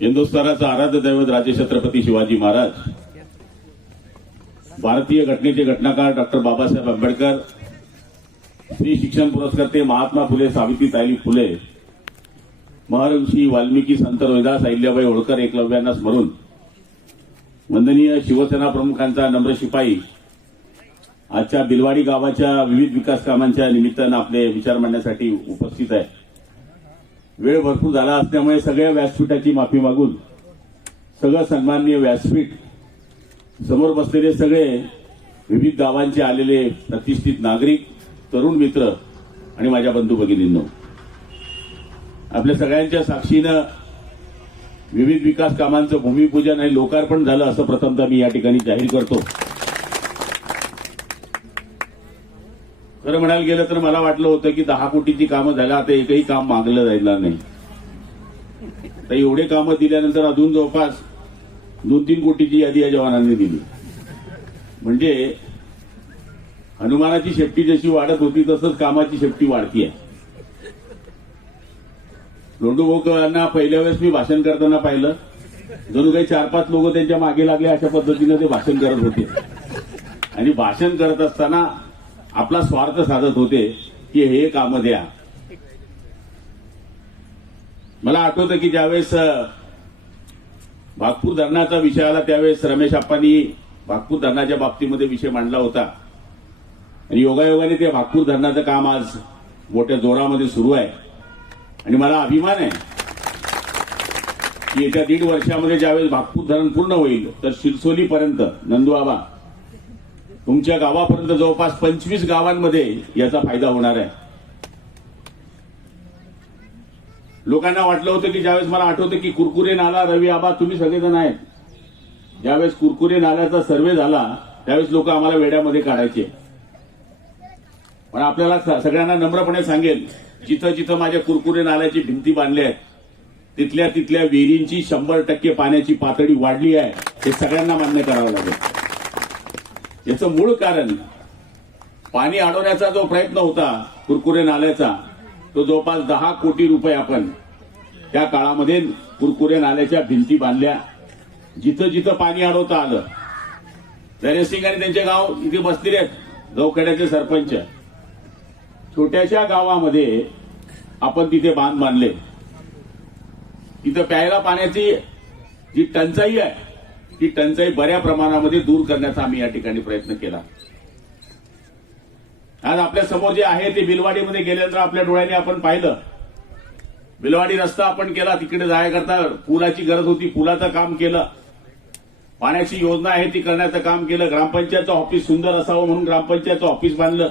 हिंदुस्थानाचा आराध्य दैवत राजे छत्रपती शिवाजी महाराज, भारतीय घटनेचे घटनाकार डॉक्टर बाबासाहेब आंबेडकर, स्त्री शिक्षण पुरस्कर्ते महात्मा फुले सावित्रीताई फुले, महर्षी वाल्मिकी, संत रोहिदास, अहिल्याबाई होळकर, एकलव्यांना स्मरून वंदनीय शिवसेना प्रमुखांचा नम्र शिपाई आजच्या बिलवाडी गावाच्या विविध विकास कामांच्या निमित्तानं आपले विचार मांडण्यासाठी उपस्थित आहे. वेळ भरपूर झाला असल्यामुळे सगळ्या व्यासपीठाची माफी मागून सगळं सन्माननीय व्यासपीठ, समोर बसलेले सगळे विविध गावांचे आलेले प्रतिष्ठित नागरिक, तरुण मित्र आणि माझ्या बंधू भगिनींनो, आपल्या सगळ्यांच्या साक्षीनं विविध विकास कामांचं भूमिपूजन आणि लोकार्पण झालं असं प्रथमतः मी या ठिकाणी जाहीर करतो. खरं म्हणायला गेलं तर मला वाटलं होतं की 10 कोटीची कामं झालं, आता एकही काम मागलं जायला नाही. तर एवढे कामं दिल्यानंतर अजून जवळपास 2-3 कोटीची यादी या जवानांनी दिली. म्हणजे हनुमानाची शेपटी जशी वाढत होती तसंच कामाची शेपटी वाढतीये. लोंढूभाऊंना पहिल्या वेळेस मी भाषण करताना पाहिलं, जणू काही 4-5 लोक त्यांच्या मागे लागले अशा पद्धतीनं ते भाषण करत होते. आणि भाषण करत असताना आपला स्वार्थ साधत होते की हे कामं द्या. मला आठवतं की ज्यावेळेस भागपूर धरणाचा विषय आला त्यावेळेस रमेश आप्पांनी भागपूर धरणाच्या बाबतीमध्ये विषय मांडला होता. आणि योगायोगाने ते भागपूर धरणाचं काम आज मोठ्या जोरामध्ये सुरू आहे. आणि मला अभिमान आहे की येत्या 1.5 वर्षामध्ये ज्यावेळेस भागपूर धरण पूर्ण होईल तर शिरसोलीपर्यंत, नंदुआबा, तुमच्या गावापर्यंत जवळपास 25 गावांमध्ये याचा फायदा होणार आहे. लोकांना वाटलं होतं की ज्यावेळेस, मला आठवतं की कुरकुरे नाला, रवी आबा, तुम्ही सगळेजण आहेत, ज्यावेळेस कुरकुरे नाल्याचा सर्व्हे झाला त्यावेळेस लोक आम्हाला वेड्यामध्ये काढायचे. पण आपल्याला सगळ्यांना नम्रपणे सांगेल, जिथं जिथं माझ्या कुरकुरे नाल्याची भिंती बांधल्या आहेत तिथल्या विहिरींची 100% पाण्याची पातळी वाढली आहे. हे सगळ्यांना मान्य करावं लागेल. याचं मूळ कारण पाणी अडवण्याचा जो प्रयत्न होता कुरकुरे नाल्याचा, तो जवळपास 10 कोटी रुपये आपण त्या काळामध्ये कुरकुरे नाल्याच्या भिंती बांधल्या. जिथं जिथं पाणी अडवता आलं, धैर्यसिंग आणि त्यांचे गाव इथे बसलेले आहेत, गवखेड्याचे सरपंच, छोट्याशा गावामध्ये आपण तिथे बांध बांधले. तिथं प्यायला पाण्याची जी टंचाई आहे ती टंचाई बऱ्या प्रमाणामध्ये दूर करण्याचा आम्ही या ठिकाणी प्रयत्न केला. आज आपल्या समोर जे आहे ते बिलवाडीमध्ये गेल्यानंतर आपल्या डोळ्यांनी आपण पाहिलं. बिलवाडी रस्ता आपण केला, तिकडे जाण्याकरता पुलाची गरज होती, पुलाचं काम केलं. पाण्याची योजना आहे ती करण्याचं काम केलं. ग्रामपंचायतचं ऑफिस सुंदर असावं म्हणून ग्रामपंचायतचं ऑफिस बांधलं.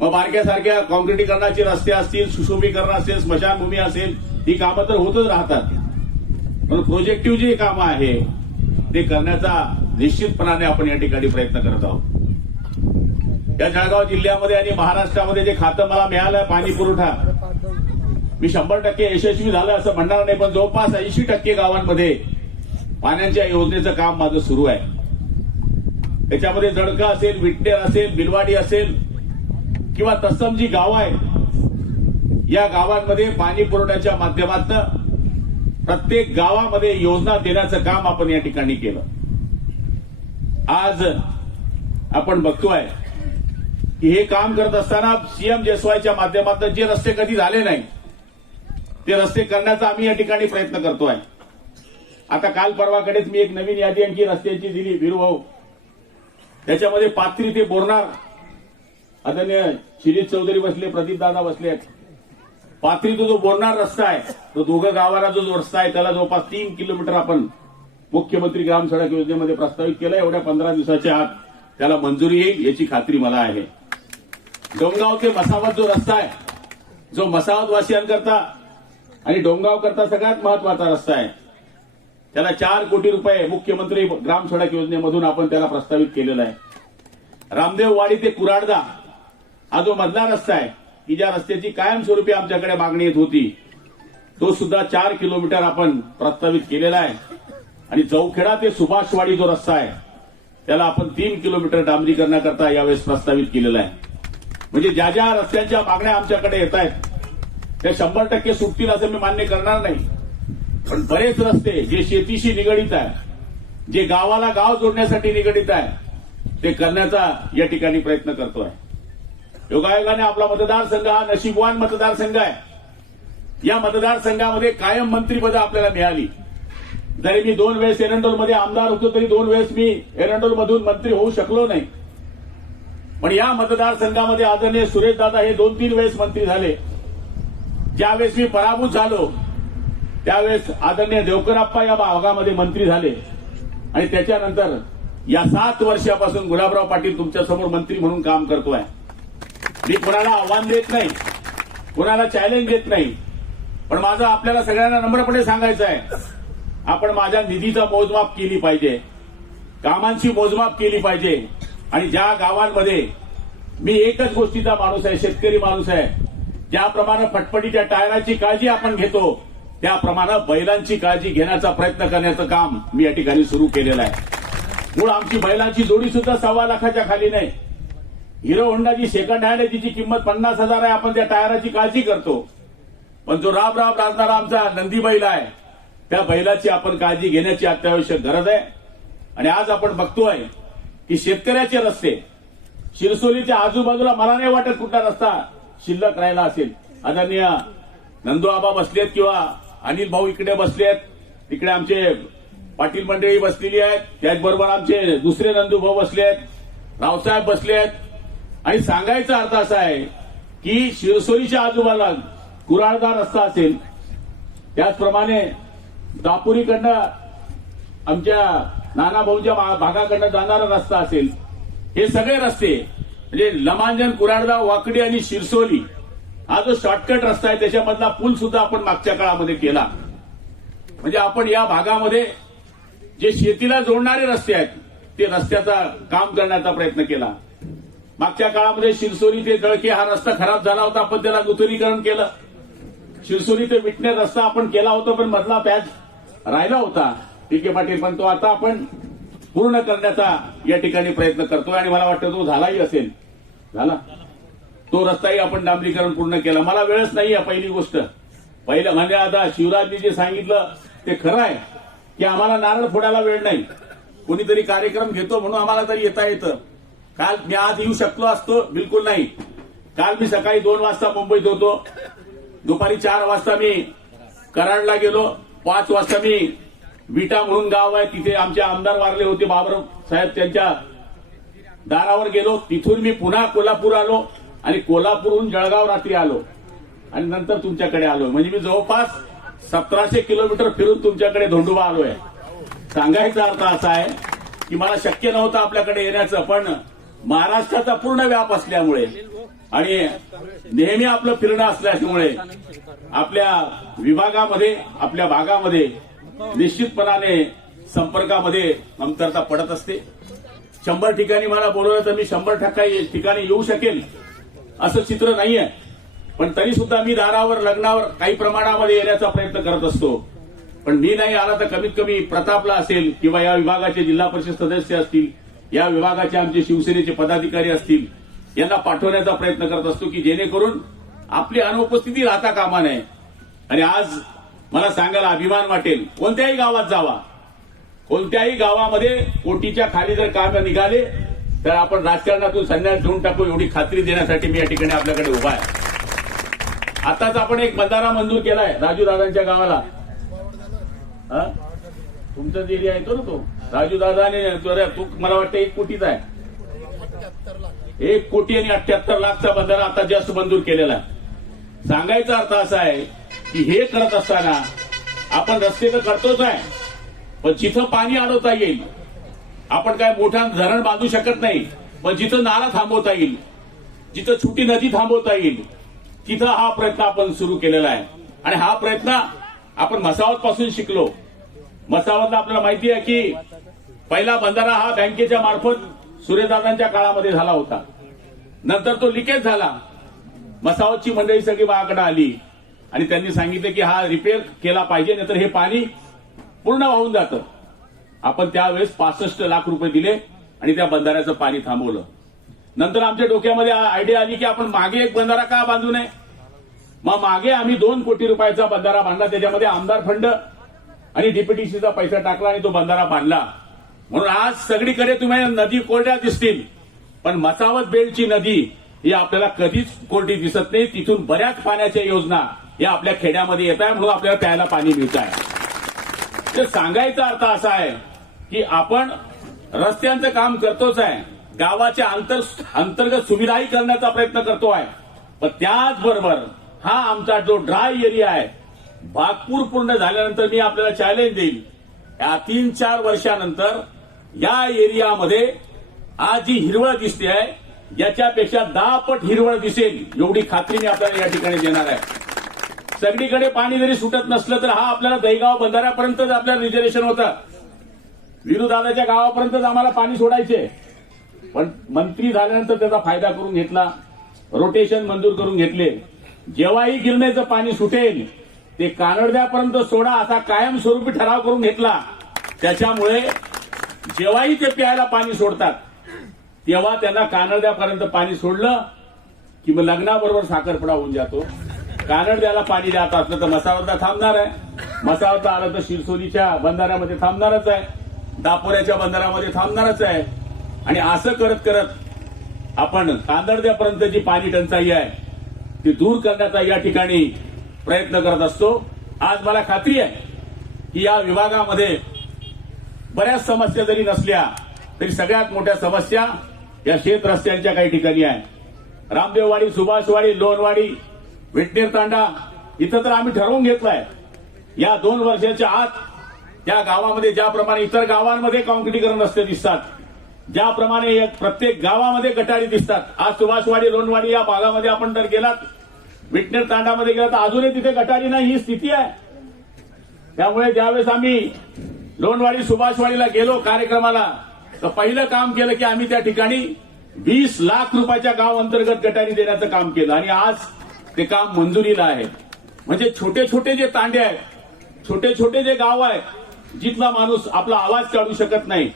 मग बारक्यासारख्या कॉन्क्रिटीकरणाचे रस्ते असतील, सुशोभीकरण असेल, स्मशानभूमी असेल, ही कामं तर होतच राहतात. पण प्रोजेक्टिव्ह जी कामं आहे ते करण्याचा निश्चितपणाने आपण या ठिकाणी प्रयत्न करत आहोत. या जळगाव जिल्ह्यामध्ये आणि महाराष्ट्रामध्ये जे खातं मला मिळालं पाणी पुरवठा, मी 100% यशस्वी झालं असं म्हणणार नाही, पण जवळपास 80% गावांमध्ये पाण्याच्या योजनेचं काम माझं सुरू आहे. त्याच्यामध्ये जळका असेल, विट्टेर असेल, बिलवाडी असेल किंवा तत्सम जी गावं आहेत, या गावांमध्ये पाणी पुरवठ्याच्या माध्यमातून प्रत्येक गावामध्ये योजना देण्याचं काम आपण या ठिकाणी केलं. आज आपण बघतोय की हे काम करत असताना सीएम जयस्वालच्या माध्यमातून जे रस्ते कधी झाले नाही ते रस्ते करण्याचा आम्ही या ठिकाणी प्रयत्न करतोय. आता काल परवाकडेच मी एक नवीन यादी आणखी रस्त्यांची दिली वीरभाऊ. त्याच्यामध्ये पाथरी ते बोरणार, आदरणीय शिरीष चौधरी बसले, प्रदीप दादा बसले आहेत. पाथरी तो जो बोरणार रस्ता आहे, तो दोघं गावाला जो रस्ता आहे त्याला जवळपास 3 किलोमीटर आपण मुख्यमंत्री ग्राम सडक योजनेमध्ये प्रस्तावित केलं. एवढ्या 15 दिवसाच्या आत त्याला मंजुरी येईल याची खात्री मला आहे. डोंगगाव ते मसावत जो रस्ता आहे, जो मसावत वासियांकरता आणि डोंगगाव करता सगळ्यात महत्वाचा रस्ता आहे, त्याला 4 कोटी रुपये मुख्यमंत्री ग्राम सडक योजनेमधून आपण त्याला प्रस्तावित केलेला आहे. रामदेववाडी ते कुराडदा हा जो मधला रस्ता आहे की ज्या रस्त्याची कायमस्वरूपी आमच्याकडे मागणी येत होती, तो सुद्धा 4 किलोमीटर आपण प्रस्तावित केलेला आहे. आणि चौखेडा ते सुभाषवाडी जो रस्ता आहे त्याला आपण 3 किलोमीटर डांबरीकरणाकरता यावेळेस प्रस्तावित केलेला आहे. म्हणजे ज्या ज्या रस्त्यांच्या मागण्या आमच्याकडे येत आहेत त्या 100% सुटतील असं मी मान्य करणार नाही. पण बरेच रस्ते जे शेतीशी निगडीत आहे, जे गावाला गाव जोडण्यासाठी निगडीत आहे, ते करण्याचा या ठिकाणी प्रयत्न करतोय. योगायोगाने आपला मतदारसंघ हा नशीबवान मतदारसंघ आहे. या मतदारसंघामध्ये कायम मंत्रीपदं आपल्याला मिळाली. जरी मी 2 वेळेस एरंडोलमध्ये आमदार होतो तरी 2 वेळेस मी एरंडोलमधून मंत्री होऊ शकलो नाही. पण या मतदारसंघामध्ये आदरणीय सुरेशदादा हे 2-3 वेळेस मंत्री झाले. ज्यावेळेस मी पराभूत झालो त्यावेळेस आदरणीय देवकरप्पा या भागामध्ये मंत्री झाले आणि त्याच्यानंतर या 7 वर्षापासून गुलाबराव पाटील तुमच्यासमोर मंत्री म्हणून काम करतोय. मी कोणाला आव्हान देत नाही, कोणाला चॅलेंज देत नाही, पण माझं आपल्याला सगळ्यांना नम्रपणे सांगायचं आहे, आपण माझ्या निधीचा मोजमाप केली पाहिजे, कामांची मोजमाप केली पाहिजे. आणि ज्या गावांमध्ये मी एकच गोष्टीचा माणूस आहे, शेतकरी माणूस आहे, ज्याप्रमाणे फटफटीच्या टायराची काळजी आपण घेतो त्याप्रमाणे बैलांची काळजी घेण्याचा प्रयत्न करण्याचं काम मी या ठिकाणी सुरू केलेलं आहे. मूळ आमची बैलांची जोडी सुद्धा 1.25 लाखाच्या खाली नाही. हिरो होंडा जी सेकंड हँड आहे तिची किंमत 50,000 आहे. आपण त्या टायराची काळजी करतो, पण जो राब राबणारा आमचा नंदी बैल आहे त्या बैलाची आपण काळजी घेण्याची अत्यावश्यक गरज आहे. आणि आज आपण बघतोय की शेतकऱ्याचे रस्ते शिरसोलीच्या आजूबाजूला मला नाही वाटत कुठला रस्ता शिल्लक राहिला असेल. आदरणीय नंदू आबा बसलेत किंवा अनिल भाऊ इकडे बसलेत, तिकडे आमचे पाटील मंडळी बसलेली आहेत, त्याचबरोबर आमचे दुसरे नंदू भाऊ बसलेत, रावसाहेब बसलेत. आणि सांगायचा अर्थ असा आहे की शिरसोलीच्या आजूबाजूला कुराळदा रस्ता असेल, त्याचप्रमाणे दापुरीकडनं आमच्या नाना भाऊंच्या भागाकडनं जाणारा रस्ता असेल, हे सगळे रस्ते म्हणजे लमांजन, कुराळदा, वाकडी आणि शिरसोली हा जो शॉर्टकट रस्ता आहे त्याच्यामधला पूल सुद्धा आपण मागच्या काळामध्ये केला. म्हणजे आपण या भागामध्ये जे शेतीला जोडणारे रस्ते आहेत ते रस्त्याचा काम करण्याचा प्रयत्न केला. मागच्या काळामध्ये शिरसोली ते दळके हा रस्ता खराब झाला होता, आपण त्याला नूतनीकरण केलं. शिरसोली ते विटणे रस्ता आपण केला होता, पण मधला पॅच राहिला होता विखे पाटील, पण तो आता आपण पूर्ण करण्याचा या ठिकाणी प्रयत्न करतोय. आणि मला वाटतं तो झालाही असेल, झाला तो रस्ताही आपण डांबरीकरण पूर्ण केला. मला वेळच नाही आहे पहिली गोष्ट. पहिलं म्हणजे आता शिवराजनी जे सांगितलं ते खरं आहे की आम्हाला नारळ फोडायला वेळ नाही. कोणीतरी कार्यक्रम घेतो म्हणून आम्हाला तरी येता येतं. काल मी आज येऊ शकलो असतो, बिलकुल नाही. काल मी सकाळी 2 वाजता मुंबईत होतो, दुपारी 4 वाजता मी कराडला गेलो, 5 वाजता मी विटा म्हणून गाव आहे तिथे आमचे आमदार वारले होते बाबर साहेब, त्यांच्या दारावर गेलो. तिथून मी पुन्हा कोल्हापूर आलो आणि कोल्हापूरहून जळगाव रात्री आलो आणि नंतर तुमच्याकडे आलो. म्हणजे मी जवळपास 1700 किलोमीटर फिरून तुमच्याकडे धोंडुबा आलोय. सांगायचा अर्थ असा आहे की मला शक्य नव्हतं आपल्याकडे येण्याचं, पण महाराष्ट्राचा पूर्ण व्याप असल्यामुळे आणि नेहमी आपलं फिरणं असल्यामुळे आपल्या विभागामध्ये, आपल्या भागामध्ये निश्चितपणाने संपर्कामध्ये कमतरता पडत असते. 100 ठिकाणी मला बोलवलं तर मी 100 ठिकाणी येऊ शकेल असं चित्र नाहीये, पण तरी सुद्धा मी दारावर, लग्नावर काही प्रमाणामध्ये येण्याचा प्रयत्न करत असतो. पण मी नाही आला तर कमीत कमी प्रतापला असेल किंवा या विभागाचे जिल्हा परिषद सदस्य असतील, या विभागाचे आमचे शिवसेनेचे पदाधिकारी असतील, यांना पाठवण्याचा प्रयत्न करत असतो की जेणेकरून आपली अनुपस्थिती राहता कामा नये. आणि आज मला सांगायला अभिमान वाटेल, कोणत्याही गावात जावा, कोणत्याही गावामध्ये कोटीच्या खाली जर काम निघाले तर आपण राजकारणातून संन्यास घेऊन टाकू एवढी खात्री देण्यासाठी मी या ठिकाणी आपल्याकडे उभा आहे. आताच आपण एक बंधारा मंजूर केलाय राजू दादांच्या गावाला. तुमचा जो एरिया येतो ना तो राजू दादाने, तू मला वाटतं 1 कोटीचा आहे, 1 कोटी आणि 78 लाखचा बंधारा आता जस्ट मंजूर केलेला आहे. सांगायचा अर्थ असा आहे की हे करत असताना आपण रस्ते तर करतोच आहे, पण जिथं पाणी अडवता येईल, आपण काय मोठा धरण बांधू शकत नाही, पण जिथं नाला थांबवता येईल, जिथं छोटी नदी थांबवता येईल, तिथं हा प्रयत्न आपण सुरू केलेला आहे. आणि हा प्रयत्न आपण मसावत पासून शिकलो. मसावतला आपल्याला माहिती आहे की पहिला बंधारा हा बँकेच्या मार्फत सूर्यदादांच्या काळामध्ये झाला होता. नंतर तो लिकेज झाला. मसावतची मंडळी सगळी माझ्याकडे आली आणि त्यांनी सांगितलं की हा रिपेअर केला पाहिजे, नाहीतर हे पाणी पूर्ण वाहून जातं. आपण त्यावेळेस 65 लाख रुपये दिले आणि त्या बंधाऱ्याचं पाणी थांबवलं. नंतर आमच्या डोक्यामध्ये आयडिया आली की आपण मागे एक बंधारा का बांधू नये. मग मागे आम्ही 2 कोटी रुपयाचा बंधारा बांधला. त्याच्यामध्ये आमदार फंड आणि डीपीटीसीचा पैसा टाकला आणि तो बंधारा बांधला. म्हणून आज सगळीकडे तुम्हाला नदी कोरड्या दिसतील, पण मसावत बेल्टची नदी ही आपल्याला कधीच कोरडी दिसत नाही. तिथून बऱ्याच पाण्याच्या योजना या आपल्या खेड्यामध्ये येत आहे, म्हणून आपल्याला प्यायला पाणी मिळत आहे. ते सांगायचा अर्थ असा आहे की आपण रस्त्यांचं काम करतोच आहे, गावाच्या अंतर्गत सुविधाही करण्याचा प्रयत्न करतो आहे, पण त्याचबरोबर हा आमचा जो ड्राय एरिया आहे, भागपूर पूर्ण झाल्यानंतर मी आपल्याला चॅलेंज देईल, या 3-4 वर्षानंतर या एरियामध्ये आज जी हिरवळ दिसते आहे याच्यापेक्षा 10 पट हिरवळ दिसेल एवढी खात्री मी आपल्याला या ठिकाणी देणार आहे. सगळीकडे पाणी जरी सुटत नसलं तर हा आपल्याला दहीगाव बंधाऱ्यापर्यंतच आपल्याला रिझर्वेशन होतं. विरुदादाच्या गावापर्यंतच आम्हाला पाणी सोडायचे, पण मंत्री झाल्यानंतर त्याचा फायदा करून घेतला, रोटेशन मंजूर करून घेतले. जेव्हाही गिरण्याचं पाणी सुटेल ते कानडद्यापर्यंत सोडा असा कायमस्वरूपी ठराव करून घेतला. त्याच्यामुळे जेव्हाही ते प्यायला पाणी सोडतात तेव्हा त्यांना कानडद्यापर्यंत पाणी सोडलं की मग लग्नाबरोबर साखरपुडा होऊन जातो. कानडद्याला पाणी द्यायचं असलं तर मसावरला थांबणार आहे, मसावरला आलं तर शिरसोलीच्या बंधाऱ्यामध्ये थांबणारच आहे, दापोऱ्याच्या बंधाऱ्यामध्ये थांबणारच आहे. आणि असं करत करत आपण कानडद्यापर्यंत जी पाणी टंचाई आहे ती दूर करण्याचा या ठिकाणी प्रयत्न करत असतो. आज मला खात्री आहे की या विभागामध्ये बऱ्याच समस्या जरी नसल्या तरी सगळ्यात मोठ्या समस्या या शेत रस्त्यांच्या काही ठिकाणी आहे. रामदेववाडी, सुभाषवाडी, लोणवाडी, विटनेर तांडा इथं तर आम्ही ठरवून घेतलंय या 2 वर्षाच्या आत त्या गावामध्ये ज्याप्रमाणे इतर गावांमध्ये काँक्रिटीकरण रस्ते दिसतात, ज्याप्रमाणे प्रत्येक गावामध्ये गटारी दिसतात, आज सुभाषवाडी, लोणवाडी या भागामध्ये आपण जर गेलात, विटनेर तांडामध्ये गेलात तर अजूनही तिथे गटारी नाही ही स्थिती आहे. त्यामुळे ज्यावेळेस आम्ही लोणवाडी, सुभाषवाडीला गेलो कार्यक्रमाला तर पहिलं काम केलं की आम्ही त्या ठिकाणी 20 लाख रुपयाच्या गाव अंतर्गत गटारी देण्याचं काम केलं आणि आज ते काम मंजुरीला आहे. म्हणजे छोटे छोटे जे तांडे आहेत, छोटे छोटे जे गाव आहेत, जिथला माणूस आपला आवाज काढू शकत नाही,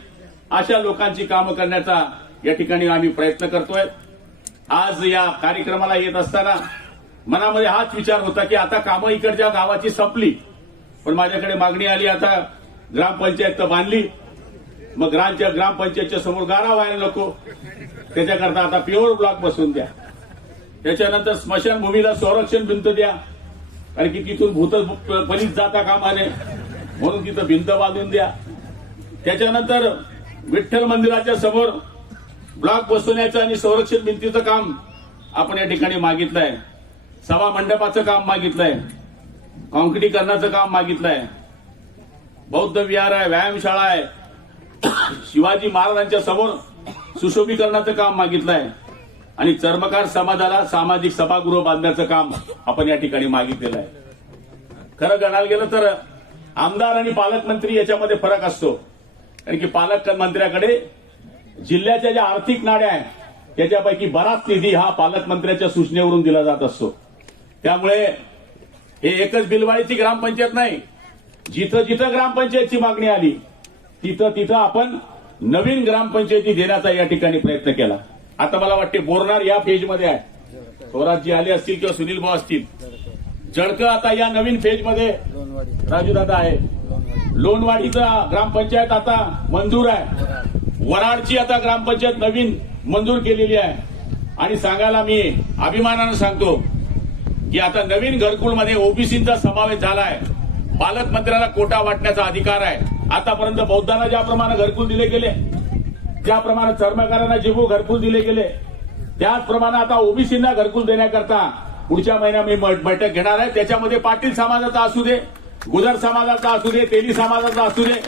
अशा लोकांची कामं करण्याचा या ठिकाणी आम्ही प्रयत्न करतोय. आज या कार्यक्रमाला येत असताना मनामध्ये हाच विचार होता की आता कामं इकडच्या गावाची संपली, पण माझ्याकडे मागणी आली आता ग्रामपंचायत तर बांधली, मग ग्रामपंचायतच्या समोर गारा व्हायला नको, त्याच्याकरता आता प्युअर ब्लॉक बसवून द्या. त्याच्यानंतर स्मशानभूमीला संरक्षण भिंत द्या, कारण की तिथून भूत फलित जाता कामा नये म्हणून तिथं भिंत बांधून द्या. त्याच्यानंतर विठ्ठल मंदिराच्या समोर ब्लॉक बसवण्याचं आणि संरक्षण भिंतीचं काम आपण या ठिकाणी मागितलंय. सभा मंडपाचं काम मागितलंय, काँक्रिटीकरणाचं काम मागितलंय, बौद्ध विहार आहे, व्यायामशाळा आहे, शिवाजी महाराजांच्या समोर सुशोभीकरणाचं काम मागितलंय आणि चर्मकार समाजाला सामाजिक सभागृह बांधण्याचं काम आपण या ठिकाणी मागितलेलं आहे. खरं गणायला गेलं तर आमदार आणि पालकमंत्री याच्यामध्ये फरक असतो, कारण की पालकमंत्र्याकडे जिल्ह्याच्या ज्या आर्थिक नाड्या आहेत त्याच्यापैकी बराच निधी हा पालकमंत्र्याच्या सूचनेवरून दिला जात असतो. त्यामुळे हे एकच बिलवाडीची ग्रामपंचायत नाही, जिथं जिथं ग्रामपंचायतची मागणी आली तिथं तिथं आपण नवीन ग्रामपंचायती देण्याचा या ठिकाणी प्रयत्न केला. आता मला वाटते बोरनार या फेजमध्ये आहे, स्वराजजी आले असतील किंवा सुनील भाऊ असतील, जळकं आता या नवीन फेजमध्ये राजूदादा आहे, लोणवाडीचा ग्रामपंचायत आता मंजूर आहे, वराडची आता ग्रामपंचायत नवीन मंजूर केलेली आहे. आणि सांगायला मी अभिमानानं सांगतो की आता नवीन घरकुलमध्ये ओबीसीचा समावेश झाला आहे. पालकमंत्र्याला कोटा वाटण्याचा अधिकार आहे. आतापर्यंत बौद्धांना ज्याप्रमाणे घरकुल दिले गेले, ज्याप्रमाणे चर्मकारांना जिबू घरकुल दिले गेले, त्याचप्रमाणे आता ओबीसींना घरकुल देण्याकरता पुढच्या महिन्यात मी बैठक घेणार आहे. त्याच्यामध्ये पाटील समाजाचा असू दे, गुजर समाजाचा असू दे, तेली समाजाचा असू दे,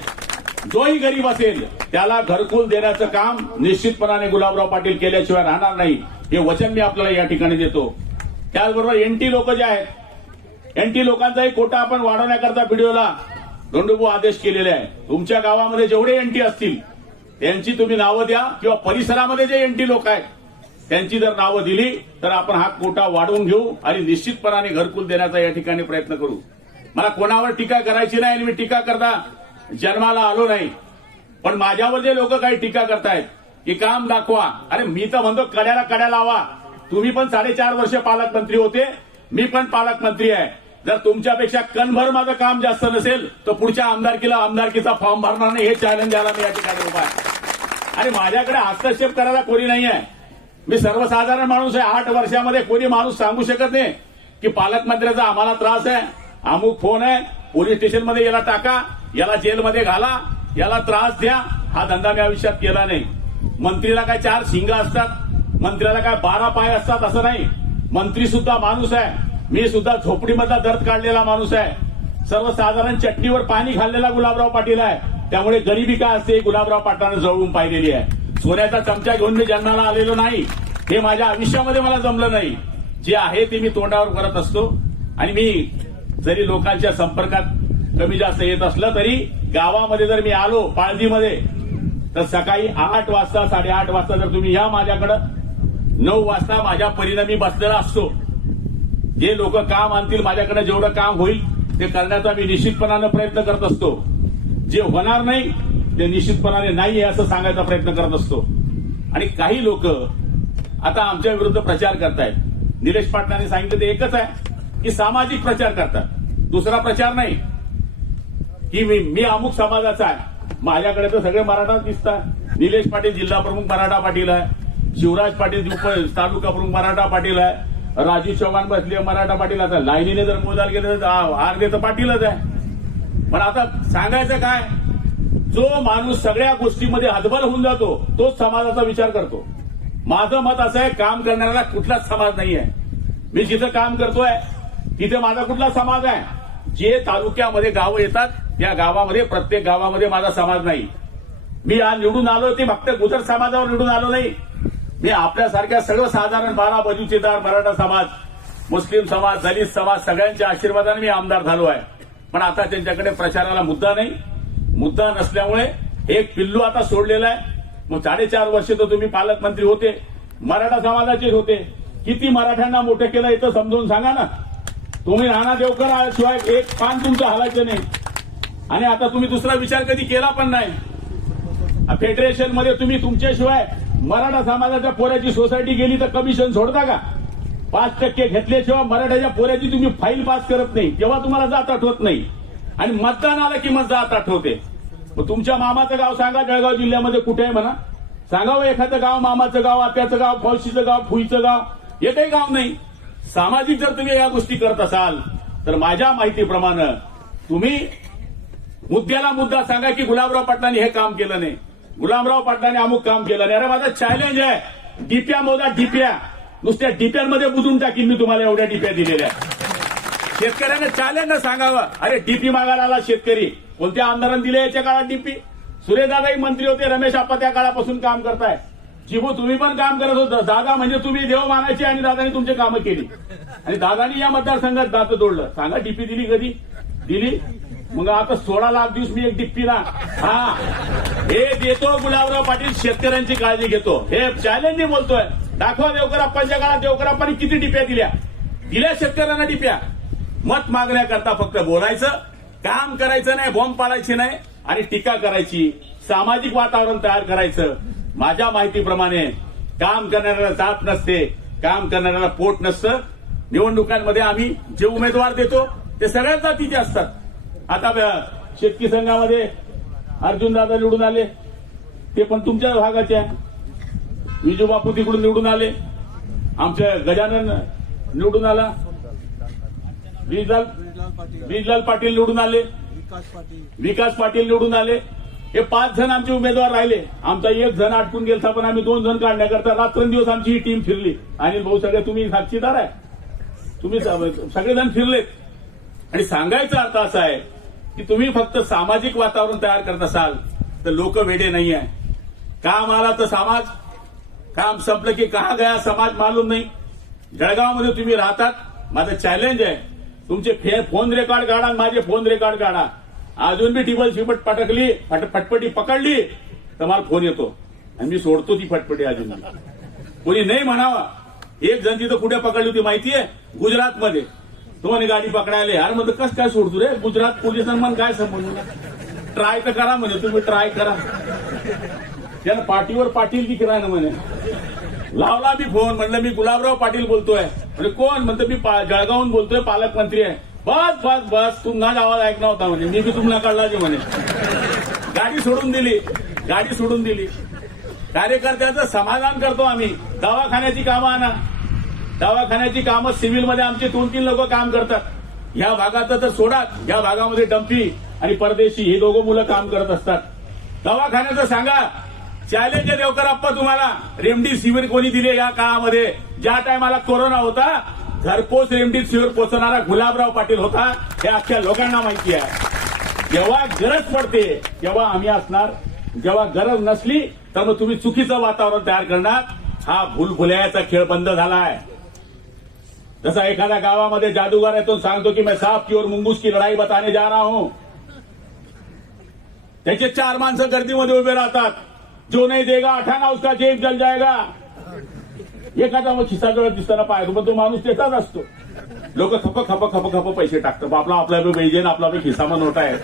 जोही गरीब असेल त्याला घरकुल देण्याचं काम निश्चितपणाने गुलाबराव पाटील केल्याशिवाय राहणार नाही, हे वचन मी आपल्याला या ठिकाणी देतो. त्याचबरोबर एनटी लोक जे आहेत, एनटी लोकांचाही कोटा आपण वाढवण्याकरता व्हिडिओला धोंडूभाऊ आदेश केलेले आहे. तुमच्या गावामध्ये जेवढे एनटी असतील त्यांची तुम्ही नावं द्या, किंवा परिसरामध्ये जे एनटी लोक आहेत त्यांची जर नावं दिली तर आपण हा कोटा वाढवून घेऊ आणि निश्चितपणाने घरकुल देण्याचा या ठिकाणी प्रयत्न करू. मला कोणावर टीका करायची नाही आणि मी टीका करता जन्माला आलो नाही, पण माझ्यावर जे लोक काही टीका करतायत की काम दाखवा, अरे मी तर म्हणतो कड्याला कड्या लावा. तुम्ही पण 4.5 वर्ष पालकमंत्री होते, मी पण पालकमंत्री आहे. जर तुमच्यापेक्षा कणभर माझं काम जास्त नसेल तर पुढच्या आमदारकीचा फॉर्म भरणार नाही, हे चॅलेंज द्यायला मी या ठिकाणी उभा आहे. आणि माझ्याकडे हस्तक्षेप करायला कोणी नाही आहे. मी सर्वसाधारण माणूस आहे. 8 वर्षामध्ये कोणी माणूस सांगू शकत नाही की पालकमंत्र्याचा आम्हाला त्रास आहे, अमुक फोन आहे, पोलीस स्टेशनमध्ये याला टाका, याला जेलमध्ये घाला, याला त्रास द्या. हा धंदा मी आयुष्यात केला नाही. मंत्रीला काय 4 शिंग असतात, मंत्र्याला काय 12 पाय असतात असं नाही. मंत्री सुद्धा माणूस आहे. मी सुद्धा झोपडीमधला दर्द काढलेला माणूस आहे. सर्वसाधारण चटणीवर पाणी खाल्लेला गुलाबराव पाटील आहे. त्यामुळे गरिबी काय असते गुलाबराव पाटलांना जवळून पाहिलेली आहे. सोन्याचा चमचा घेऊन मी जन्माला आलेलो नाही. हे माझ्या आयुष्यामध्ये मला जमलं नाही. जे आहे ते मी तोंडावर करत असतो. आणि मी जरी लोकांच्या संपर्कात कमी जास्त येत असलं तरी गावामध्ये जर मी आलो पाळजीमध्ये तर सकाळी 8 वाजता 8:30 वाजता जर तुम्ही या माझ्याकडं 9 वाजता माझ्या परीने मी बसलेला असतो. जे लोक काम आणतील माझ्याकडे जेवढं काम होईल ते करण्याचा मी निश्चितपणाने प्रयत्न करत असतो. जे होणार नाही ते निश्चितपणाने नाही असं सांगायचा प्रयत्न करत असतो. आणि काही लोक आता आमच्या विरुद्ध प्रचार करतायत. निलेश पाटलांनी सांगितलं ते एकच आहे की सामाजिक प्रचार करतात, दुसरा प्रचार नाही. की मी अमुक समाजाचा आहे. माझ्याकडे तर सगळे मराठाच दिसतात. निलेश पाटील जिल्हा प्रमुख मराठा पाटील आहे, शिवराज पाटील तालुका प्रमुख मराठा पाटील आहे, राजू चव्हाण बसले मराठा पाटील. आता लाईनीने जर मोजायला गेलं तर आर्धे तर पाटीलच आहे. पण आता सांगायचं काय, जो माणूस सगळ्या गोष्टीमध्ये हतबल होऊन जातो तोच समाजाचा विचार करतो. माझं मत असं आहे, काम करणाऱ्याला कुठलाच समाज नाही आहे. मी जिथं काम करतोय तिथे माझा कुठला समाज आहे. जे तालुक्यामध्ये गावं येतात त्या गावामध्ये प्रत्येक गावामध्ये माझा समाज नाही. मी आज निवडून आलो ते फक्त गुजर समाजावर निवडून आलो नाही. मी आपल्यासारख्या सर्वसाधारण 12 बलुचीदार मराठा समाज, मुस्लिम समाज, दलित समाज सगळ्यांच्या आशीर्वादाने मी आमदार झालो आहे. पण आता त्यांच्याकडे प्रचाराला मुद्दा नाही. मुद्दा नसल्यामुळे एक पिल्लू आता सोडलेला आहे. मग 4.5 वर्ष तर तुम्ही पालकमंत्री होते, मराठा समाजाचे होते. किती मराठ्यांना मोठं केलं इथं समजून सांगा ना. तुम्ही नाना देवकर शिवाय एक पान तुमचं हलायचं नाही. आणि आता तुम्ही दुसरा विचार कधी केला पण नाही. फेडरेशनमध्ये तुम्ही तुमच्याशिवाय मराठा समाजाच्या पोऱ्याची सोसायटी गेली तर कमिशन सोडता का? 5% घेतल्याशिवाय मराठाच्या पोऱ्याची तुम्ही फाईल पास करत नाही, तेव्हा तुम्हाला जात आठवत नाही. आणि मतदान आलं की मग जात आठवते. तुमच्या मामाचं गाव सांगा जळगाव जिल्ह्यामध्ये कुठे आहे म्हणा. सांगावं एखादं गाव, मामाचं गाव, आत्याचं गाव, फौशीचं गाव, फुईचं गाव, एकही गाव नाही. सामाजिक जर तुम्ही या गोष्टी करत असाल तर माझ्या माहितीप्रमाणे तुम्ही मुद्द्याला मुद्दा सांगा की गुलाबराव पाटलांनी हे काम केलं नाही, गुलाबराव पाटलांनी अमुक काम केलं नाही. अरे माझा चॅलेंज आहे, डिप्या मोजा डिप्या. नुसत्या डिप्यांमध्ये बुजून टाकीन मी तुम्हाला एवढ्या डिप्या दिलेल्या. शेतकऱ्यांना चॅलेंज सांगावं. अरे डीपी मागायला आला शेतकरी. कोणत्या आमदारांनी दिले याच्या काळात डीपी? सुरेशदादाही मंत्री होते, रमेश आप्पा त्या काळापासून काम करताय. चिबू तुम्ही पण काम करत होता. दादा म्हणजे तुम्ही देव मानायचे आणि दादानी तुमची कामं केली. आणि दादानी या मतदारसंघात दात तोडलं. सांगा डीपी दिली कधी? दिली. मग आता 16 लाख दिवस मी एक डिप्पीला हे देतो. गुलाबराव पाटील शेतकऱ्यांची काळजी घेतो. हे चॅलेंज बोलतोय. दाखवा देवकराप्पांच्या काळात देवकराप्पांनी किती डिप्या दिल्या शेतकऱ्यांना डिप्या. मत मागण्याकरता फक्त बोलायचं, काम करायचं नाही, बॉम्ब पाडायची नाही आणि टीका करायची, सामाजिक वातावरण तयार करायचं. माझ्या माहितीप्रमाणे काम करणाऱ्याला जात नसते, काम करणाऱ्याला पोट नसतं. निवडणुकांमध्ये आम्ही जे उमेदवार देतो ते सगळ्याच जातीचे असतात. आता शेतकी संघामध्ये अर्जुनदादा निवडून आले, ते पण तुमच्या भागाचे आहे. विजू बापू तिकडून निवडून आले, आमच्या गजानन निवडून आला, ब्रिजलाल पाटील निवडून आले, विकास पाटील निवडून आले. हे 5 जण आमचे उमेदवार राहिले. आमचा 1 जण अटकून गेला, पण आम्ही 2 जण काढण्याकरता रात्रंदिवस आमची ही टीम फिरली. आणि भाऊ सगळे तुम्ही साक्षीदार आहे, तुम्ही सगळेजण फिरलेत. आणि सांगायचा अर्थ असा आहे की तुम्ही फक्त सामाजिक वातावरण तयार करत असाल तर लोक वेडे नाही आहे. काम आला तर समाज, काम संपलं की कहा गया समाज मालूम नाही. जळगावमध्ये तुम्ही राहतात. माझं चॅलेंज आहे, तुमचे फोन रेकॉर्ड काढा, माझे फोन रेकॉर्ड काढा. अजून मी टिबल शिपट पटकली, फटपटी पकडली तर मला फोन येतो आणि मी सोडतो ती फटपटी. अजून कोणी नाही म्हणावा. एक जण तिथं कुठे पकडली होती माहितीये? गुजरातमध्ये. तो म्हणे गाडी पकडायला. यार म्हणतो कस काय सोडतो रे, गुजरात पोलिसांना काय संबंध? ट्राय तर करा म्हणे, तुम्ही ट्राय करा. त्यानं पाठीवर पाटील की किराय ना म्हणे. लावला मी फोन, म्हणलं मी गुलाबराव पाटील बोलतोय. म्हणजे कोण? म्हणतो मी जळगावहून बोलतोय, पालकमंत्री आहे. बस बस बस तुमचा आवाज ऐकला होता म्हणे, मी बी तुम्हाला कळला की म्हणे. गाडी सोडून दिली. कार्यकर्त्याचं समाधान करतो आम्ही. दवाखान्याची कामं आणा. दवाखान्याची कामं सिव्हिलमध्ये आमचे 2-3 लोक काम करतात. या भागात तर सोडात, या भागामध्ये डंपी आणि परदेशी हे दोघं मुलं काम करत असतात. दवाखान्याचं सांगा. चॅलेंज आहे देवकर आप्पा तुम्हाला. रेमडेसिवीर कोणी दिले या काळामध्ये? ज्या टायमाला कोरोना होता घरपोच रेमडेसिवीर पोचवणारा गुलाबराव पाटील होता, हे अख्ख्या लोकांना माहिती आहे. जेव्हा गरज पडते तेव्हा आम्ही असणार, जेव्हा गरज नसली तर मग तुम्ही चुकीचं वातावरण तयार करणार. हा भूलभुलैयाचा खेळ बंद झालाय. जसा एखाद्या गावामध्ये जादूगार येतो, सांगतो की मैं सांप की और मुंगूस की लढाई बताने जा रहा हूं. त्याचे 4 माणसं गर्दीमध्ये उभे राहतात. जो नहीं देगा अठाना उसका जेब जल जाएगा. एखादा मग खिसा जवळ दिसताना पाहतो, पण तो माणूस त्याचाच असतो. लोक खप पैसे टाकतात. आपला पाहिजे ना, आपला खिसामा नोटा आहे.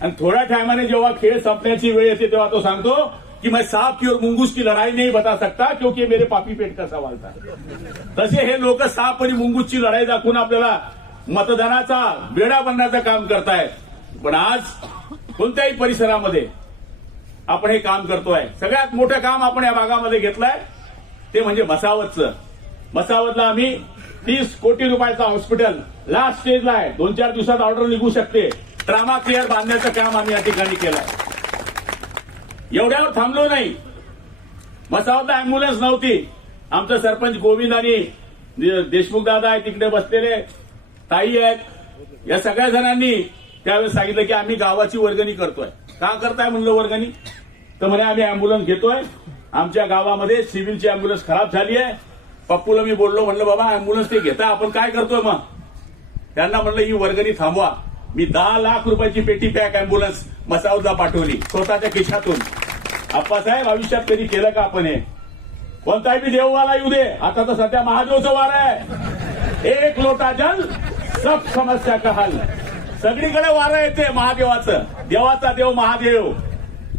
आणि थोड्या टायमाने जेव्हा खेळ संपण्याची वेळ येते तेव्हा तो सांगतो कि मैं सांप की और मुंगूस की लढाई नहीं बता सकता क्योंकि मेरे पापी पेट का सवाल था. तसे हे लोक साप आणि मुंगूसची लढाई दाखवून आपल्याला मतदानाचा बेडा बनण्याचं काम करतायत. पण आज कोणत्याही परिसरामध्ये आपण हे काम करतोय. सगळ्यात मोठं काम आपण या भागामध्ये घेतलंय ते म्हणजे मसावतचं. मसावतला आम्ही 30 कोटी रुपयाचा हॉस्पिटल लास्ट स्टेजला आहे. 2-4 दिवसात ऑर्डर निघू शकते. ट्रामा केअर बांधण्याचं काम आम्ही या ठिकाणी केलंय. एवढ्यावर थांबलो नाही. मसावतला अँब्युलन्स नव्हती. आमचा सरपंच गोविंद आणि देशमुख दादा आहे तिकडे बसलेले, ताई आहेत, या सगळ्या जणांनी त्यावेळेस सांगितलं की आम्ही गावाची वर्गणी करतोय. का करताय म्हणलं वर्गणी? तर म्हणे आम्ही अँब्युलन्स घेतोय. आमच्या गावामध्ये सिव्हिलची अँब्युलन्स खराब झाली आहे. पप्पूला मी बोललो, म्हणलं बाबा अँब्युलन्स ते घेता, आपण काय करतोय मग? त्यांना म्हणलं ही वर्गणी थांबवा. मी 10 लाख रुपयाची पेटी पॅक अँब्युलन्स मसावतला पाठवली स्वतःच्या खिशातून. आप्पासाहेब आयुष्यात कधी केलं का आपण हे? कोणताही बी देववाला येऊ दे. आता तर सध्या महादेवचं वार आहे. एक लोटा जल सब समस्या का हल. सगळीकडे वारं येते महादेवाचं. देवाचा देव महादेव.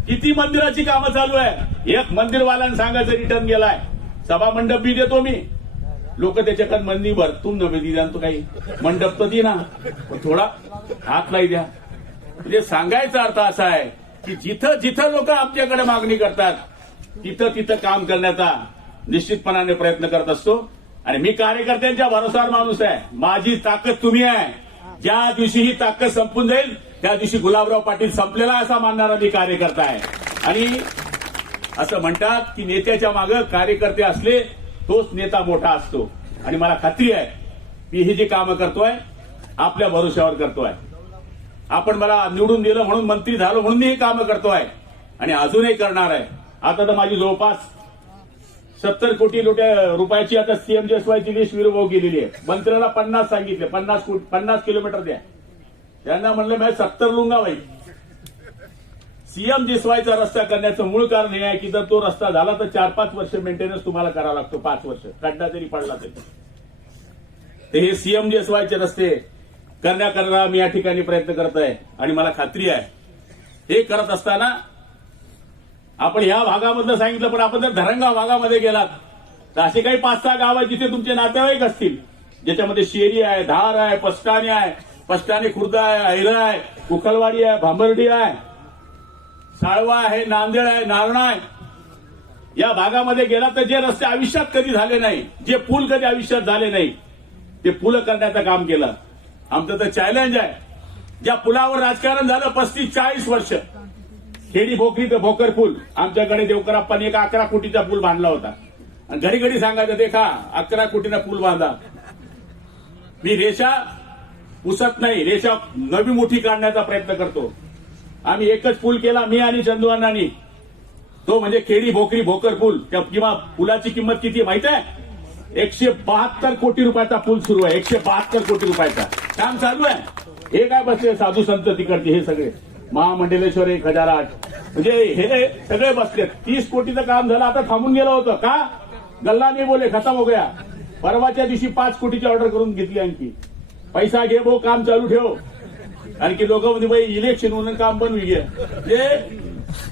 किती मंदिराची कामं चालू आहे. एक मंदिरवाल्यानं सांगायचं रिटर्न गेलाय, सभा मंडप बी देतो मी. लोक त्याच्याकडे मंदी भर तुम नव्हे दी जाणतो काही मंडप तर दी ना, पण थोडा हात लाई द्या. म्हणजे सांगायचा अर्थ असा आहे की जिथं जिथं लोक आमच्याकडे मागणी करतात तिथं काम करण्याचा निश्चितपणाने प्रयत्न करत असतो. आणि मी कार्यकर्त्यांच्या भरोसावर माणूस आहे. माझी ताकद तुम्ही आहे. ज्या दिवशी ही ताकद संपून जाईल त्या दिवशी गुलाबराव पाटील संपलेला असा मानणारा मी कार्यकर्ता आहे. आणि असं म्हणतात की नेत्याच्या मागे कार्यकर्ते असले तोच नेता मोठा असतो. आणि मला खात्री आहे की ही जी कामं करतोय आपल्या भरोश्यावर करतोय. आपण मला निवडून दिलं म्हणून मंत्री झालो म्हणून मी ही कामं करतोय आणि अजूनही करणार आहे. आता तर माझी जवळपास 70 कोटी रुपयाची आता CMJSYची लिस्ट विरोध केलेली आहे. मंत्र्याला 50 सांगितले, 50 किलोमीटर द्या. त्यांना म्हणलं मी 70 लुंगा भाई. CMJSYचा रस्ता करण्याचं मूळ कारण हे आहे की जर तो रस्ता झाला तर 4-5 वर्ष मेंटेनन्स तुम्हाला करावा लागतो. 5 वर्ष खड्डा तरी पडला तरी. ते हे CMJSYचे रस्ते करण्याकरता मी या ठिकाणी प्रयत्न करत आहे. आणि मला खात्री आहे हे करत असताना आपण या भागामधलं सांगितलं, पण आपण जर धरणगाव भागामध्ये गेलात तर असे काही 5-6 गाव आहेत जिथे तुमचे नातेवाईक असतील, ज्याच्यामध्ये शेरी आहे, धार आहे, पष्टाणे आहे, पष्टाणे खुर्द आहे, ऐरा आहे, उखलवाडी आहे, भांबर्डी आहे, साळवा आहे, नांदेड आहे, नारणा आहे. या भागामध्ये गेला तर जे रस्ते आयुष्यात कधी झाले नाही, जे पूल कधी आयुष्यात झाले नाही, ते पूल करण्याचं काम केलं. आमचं तर चॅलेंज आहे. ज्या पुलावर राजकारण झालं 35-40 वर्ष, खेडी भोकरी तर भोकर पूल, आमच्याकडे देवकराप्पांनी एक 11 कोटीचा पूल बांधला होता. आणि घडी घडी सांगायचं देखा 11 कोटीचा पूल बांधा. मी रेषा पुसत नाही, रेषा नवी मोठी काढण्याचा प्रयत्न करतो. आम्ही एकच पूल केला मी आणि चंदू अण्णांनी, तो म्हणजे खेडी भोकरी भोकर पूल. किंवा पुलाची किंमत किती माहित आहे? 172 कोटी रुपयाचा पूल सुरू आहे. 172 कोटी रुपयाचा काम चालू आहे. हे काय बसले साधू संत तिकडचे, हे सगळे महामंडलेश्वर 1008, म्हणजे हे सगळे बसलेत. 30 कोटीचं काम झालं, आता थांबून गेलं होतं का? गल्ला नाही बोले, खतम हो गया. परवाच्या दिवशी 5 कोटीची ऑर्डर करून घेतली. आणखी पैसा घे भाऊ, काम चालू ठेव. आणखी लोक म्हणजे बाई इलेक्शन म्हणून काम पण होईल. म्हणजे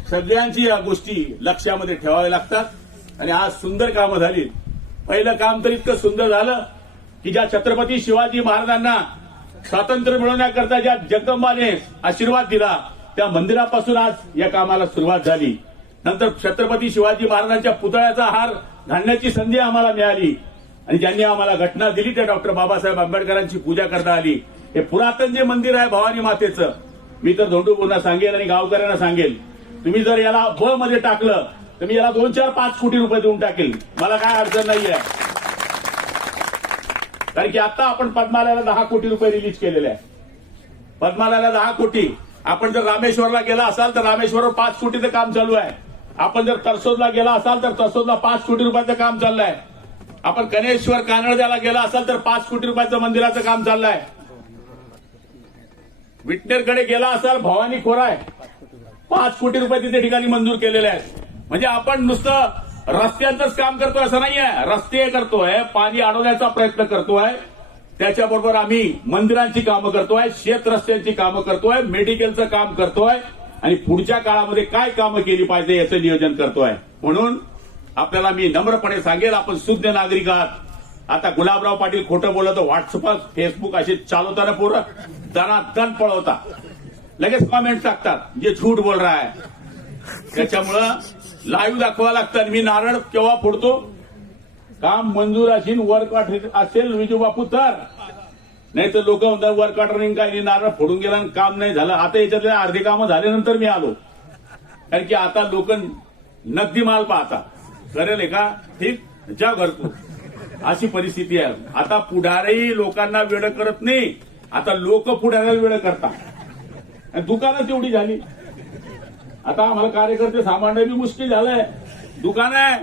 सगळ्यांची या गोष्टी लक्षामध्ये ठेवाव्या लागतात. आणि आज सुंदर कामं झाली. पहिलं काम तर इतकं सुंदर झालं की ज्या छत्रपती शिवाजी महाराजांना स्वातंत्र्य मिळवण्याकरता ज्या जगदंबाने आशीर्वाद दिला त्या मंदिरापासून आज या कामाला सुरुवात झाली. नंतर छत्रपती शिवाजी महाराजांच्या पुतळ्याचा हार घालण्याची संधी आम्हाला मिळाली आणि ज्यांनी आम्हाला घटना दिली त्या डॉक्टर बाबासाहेब आंबेडकरांची पूजा करता आली. हे पुरातन जे मंदिर आहे भवानी मातेचं, मी तर धोंडूपूरना सांगेल आणि गावकऱ्यांना सांगेल, तुम्ही जर याला ब मध्ये टाकलं तर मी याला 2, 4, 5 कोटी रुपये देऊन टाकेल, मला काय अडचण नाहीये. कारण की आता आपण पद्मालयाला 10 कोटी रुपये रिलीज केलेले आहे. पद्मालयाला 10 कोटी. आपण जर रामेश्वरला गेला असाल तर रामेश्वरवर 5 कोटीचं काम चालू आहे. आपण जर तरसोदला गेला असाल तर तरसोदला 5 कोटी रुपयाचं काम चाललंय. आपण कनेश्वर कानडद्याला गेला असाल तर 5 कोटी रुपयाचं मंदिराचं काम चाललंय. विटनेरकडे गेला असाल भवानी खोराय 5 कोटी रुपये तिथे ठिकाणी मंजूर केलेले आहेत. म्हणजे आपण नुसतं रस्त्यांचंच काम करतोय असं नाहीये, रस्ते करतोय, पाणी अडवण्याचा प्रयत्न करतोय, त्याच्याबरोबर आम्ही मंदिरांची कामं करतोय, शेत रस्त्यांची कामं करतोय, मेडिकलचं काम करतोय आणि पुढच्या काळामध्ये काय कामं केली पाहिजे याचं नियोजन करतोय. म्हणून आपल्याला मी नम्रपणे सांगेल, आपण सुज्ञ नागरिक आहात. आता गुलाबराव पाटील खोटं बोलत व्हॉट्सअप फेसबुक असे चालवताना पोरं दणादण पळवता, लगेच कॉमेंट टाकतात जे झूठ बोल रहा है. त्याच्यामुळं लाईव्ह दाखवा लागतं. मी नारळ केव्हा फोडतो, काम मंजूर असेल वर्क ऑर्डर असेल विजू बापू तर, नाही तर लोक म्हणतात वर्क ऑर्डर काय नारळ फोडून गेला आणि काम नाही झालं. आता याच्यातले अर्धे कामं झाल्यानंतर मी आलो, कारण की आता लोक नगदी माल पाहता करेल का ठीक जा घरतो, अशी परिस्थिती आहे. आता पुढारी लोकांना वेळ करत नाही, आता लोक पुढाऱ्याला वेळ करतात. दुकानं तेवढी झाली, आता आम्हाला कार्यकर्ते सांभाळणं भी मुश्किल झालंय. दुकान है,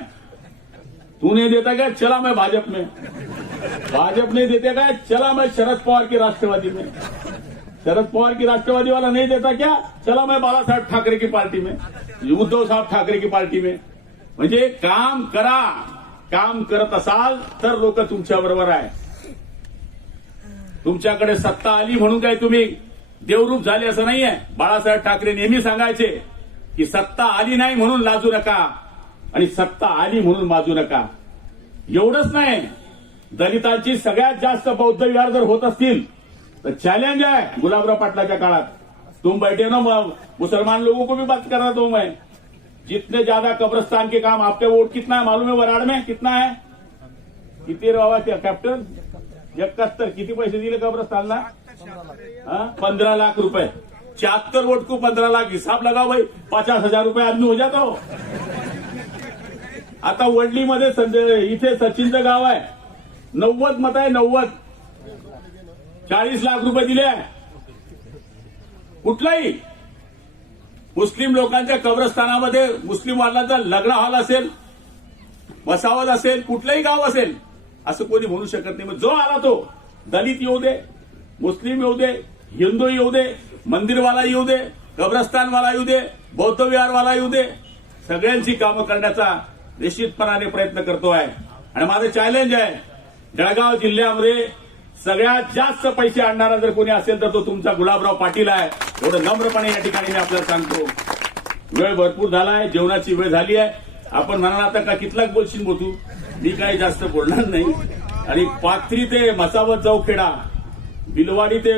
तू नहीं देता क्या, चला मैं भाजप में, भाजप नहीं देते क्या, चला मैं शरद पवार की राष्ट्रवादी में, शरद पवार की राष्ट्रवादी वाला नहीं देता क्या, चला मैं बाला साहेब ठाकरे की पार्टी में, उद्धव साहेब ठाकरे की पार्टी में. म्हणजे काम करा, काम करत असाल तर लोक तुमच्या बरोबर आहे. तुमच्याकडे सत्ता आली म्हणून काय तुम्ही देवरूप झाले असं नाहीये. बाळासाहेब ठाकरे नेहमी सांगायचे की सत्ता आली नाही म्हणून लाजू नका आणि सत्ता आली म्हणून माजू नका. एवढंच नाही, दलितांची सगळ्यात जास्त बौद्ध विहार जर होत असतील तर चॅलेंज आहे गुलाबराव पाटलाच्या काळात. तुम बैठे ना मुसलमान लोगों को भी बात कर रहा हूं मैं. जितने ज्यादा कब्रिस्तान के काम, आपके वोट कितना है मालूम है वराड में कितना है, किती बाबा कॅप्टन 71 किती पैसे दिले कब्रिस्तानला, 15 लाख रुपए. 74 वोट को 15 लाख, हिसाब लगाओ भाई, 50,000 रुपये आदमी हो जाता हो. आता वडलीमध्ये इथे सचिनचं गाव आहे, 90 मत आहे, 90, 40 लाख रुपये दिले. कुठलाही मुस्लिम लोकांच्या कब्रस्थानामध्ये मुस्लिम वादलाचा लग्न हॉल असेल, वसावत असेल, कुठलंही गाव असेल, असं कोणी म्हणू शकत नाही. मग जो आला तो दलित येऊ दे, मुस्लिम येऊ दे, हिंदू येऊ दे, मंदिरवाला येऊ दे, कब्रस्तानवाला येऊ दे, बौद्ध विहारवाला येऊ दे, सगळ्यांची कामं करण्याचा निश्चितपणाने प्रयत्न करतोय. आणि माझं चॅलेंज आहे, जळगाव जिल्ह्यामध्ये सगळ्यात जास्त पैसे आणणारा जर कोणी असेल तर तो तुमचा गुलाबराव पाटील आहे. एवढं नम्रपणे या ठिकाणी मी आपल्याला सांगतो. वेळ भरपूर झालाय, जेवणाची वेळ झाली आहे. आपण म्हणाल आता का कितलाक बोलशील बोतू, मी काही जास्त बोलणार नाही. आणि पाथरी ते मसावत चौखेडा, बिलवाडी ते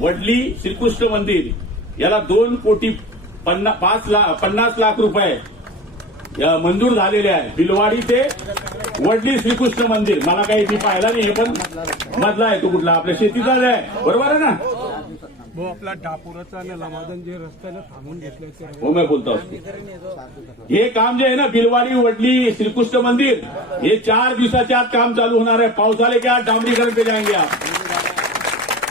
वडली श्रीकृष्ण मंदिर याला 2 कोटी 50 लाख रुपये मंजूर झालेले आहे. बिलवाडी ते वडली श्रीकृष्ण मंदिर, मला काही मी पाहिला नाही, हे पण मधला आहे, तो कुठला आपल्या शेतीचा आहे, बरोबर आहे ना. वो आपला डापुराचा आणि लमादन जे रस्त्याला थांबून घेतले हो मैं बोलता हूँ. हे काम जे आहे ना बिलवाडी वडली श्रीकृष्ण मंदिर, हे 4 दिवसाच्या आत काम चालू होणार आहे. पाऊस आले की आज डांबरीकरण पे जाएंगे आप.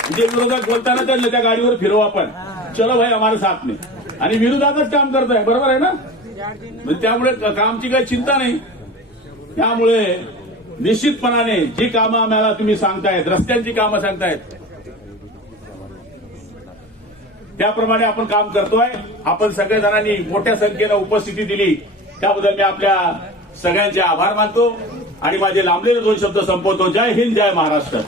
म्हणजे विरोधात बोलताना तर त्या गाडीवर फिरवा आपण, चलो भाई हमारे साथ में, आणि विरोधातच काम करताय, बरोबर आहे ना. त्यामुळे कामची काही चिंता नाही. त्यामुळे निश्चितपणाने जी कामं आम्हाला तुम्ही सांगतायत, रस्त्यांची कामं सांगतायत, त्याप्रमाणे आपण काम करतोय. आपण सगळेजणांनी मोठ्या संख्येनं उपस्थिती दिली त्याबद्दल मी आपल्या सगळ्यांचे आभार मानतो आणि माझे लांबलेले 2 शब्द संपवतो. जय हिंद, जय महाराष्ट्र.